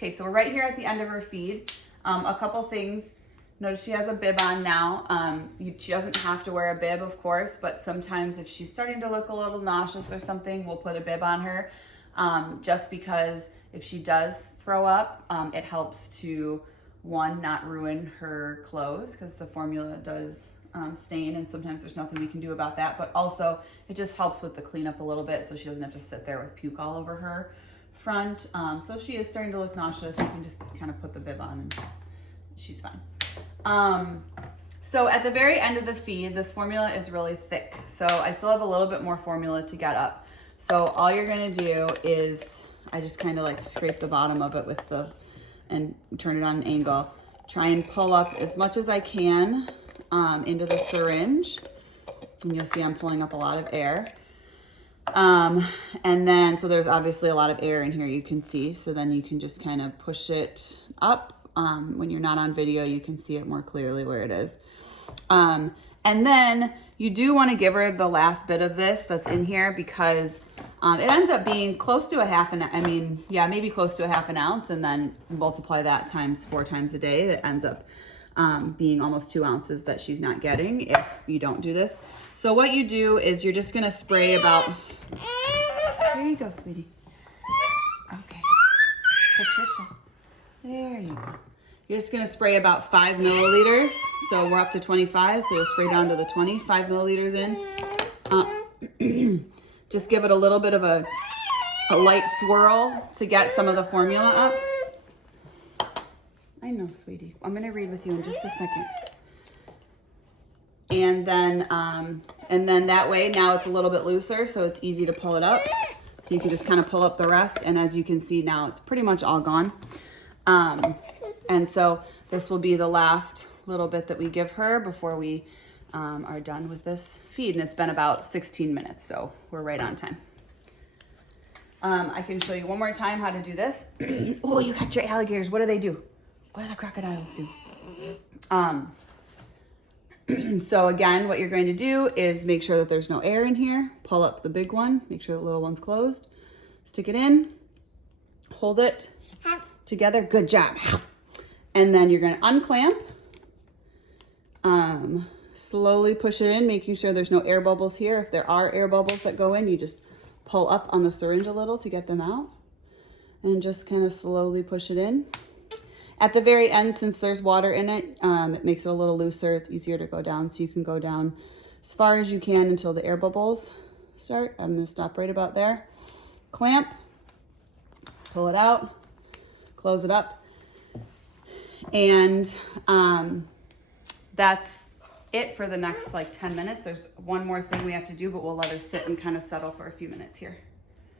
Okay, so we're right here at the end of her feed. A couple things. Notice she has a bib on now. She doesn't have to wear a bib, of course, but sometimes if she's starting to look a little nauseous or something, we'll put a bib on her. Just because if she does throw up, it helps to, one, not ruin her clothes, because the formula does stain, and sometimes there's nothing we can do about that, but also it just helps with the cleanup a little bit so she doesn't have to sit there with puke all over her front. So if she is starting to look nauseous, you can just kind of put the bib on and she's fine. So at the very end of the feed, this formula is really thick, so I still have a little bit more formula to get up. So all you're gonna do is, I just kind of like scrape the bottom of it with and turn it on an angle. Try and pull up as much as I can into the syringe. And you'll see I'm pulling up a lot of air. And then, so there's obviously a lot of air in here, you can see. So then you can just kind of push it up. When you're not on video, you can see it more clearly where it is. And then you do want to give her the last bit of this that's in here, because it ends up being close to maybe close to a half an ounce, and then multiply that times 4 times a day. That ends up being almost 2 ounces that she's not getting if you don't do this. So what you do is you're just gonna spray about, there you go, sweetie. Okay, Patricia, there you go. You're just gonna spray about 5 milliliters. So we're up to 25, so you'll spray down to the 25 milliliters in. Just give it a little bit of a light swirl to get some of the formula up. I know, sweetie. I'm gonna read with you in just a second. And then that way, now it's a little bit looser, so it's easy to pull it up. So you can just kind of pull up the rest, and as you can see now, it's pretty much all gone. And so this will be the last little bit that we give her before we are done with this feed. And it's been about 16 minutes, so we're right on time. I can show you one more time how to do this. Oh, you got your alligators. What do they do? What do the crocodiles do? So again, what you're going to do is make sure that there's no air in here. Pull up the big one. Make sure the little one's closed. Stick it in. Hold it together. Good job. And then you're going to unclamp. Slowly push it in, making sure there's no air bubbles here. If there are air bubbles that go in, you just pull up on the syringe a little to get them out. And just kind of slowly push it in. At the very end, since there's water in it, it makes it a little looser. It's easier to go down, so you can go down as far as you can until the air bubbles start. I'm going to stop right about there. Clamp, pull it out, close it up. And that's it for the next like 10 minutes. There's one more thing we have to do, but we'll let her sit and kind of settle for a few minutes here.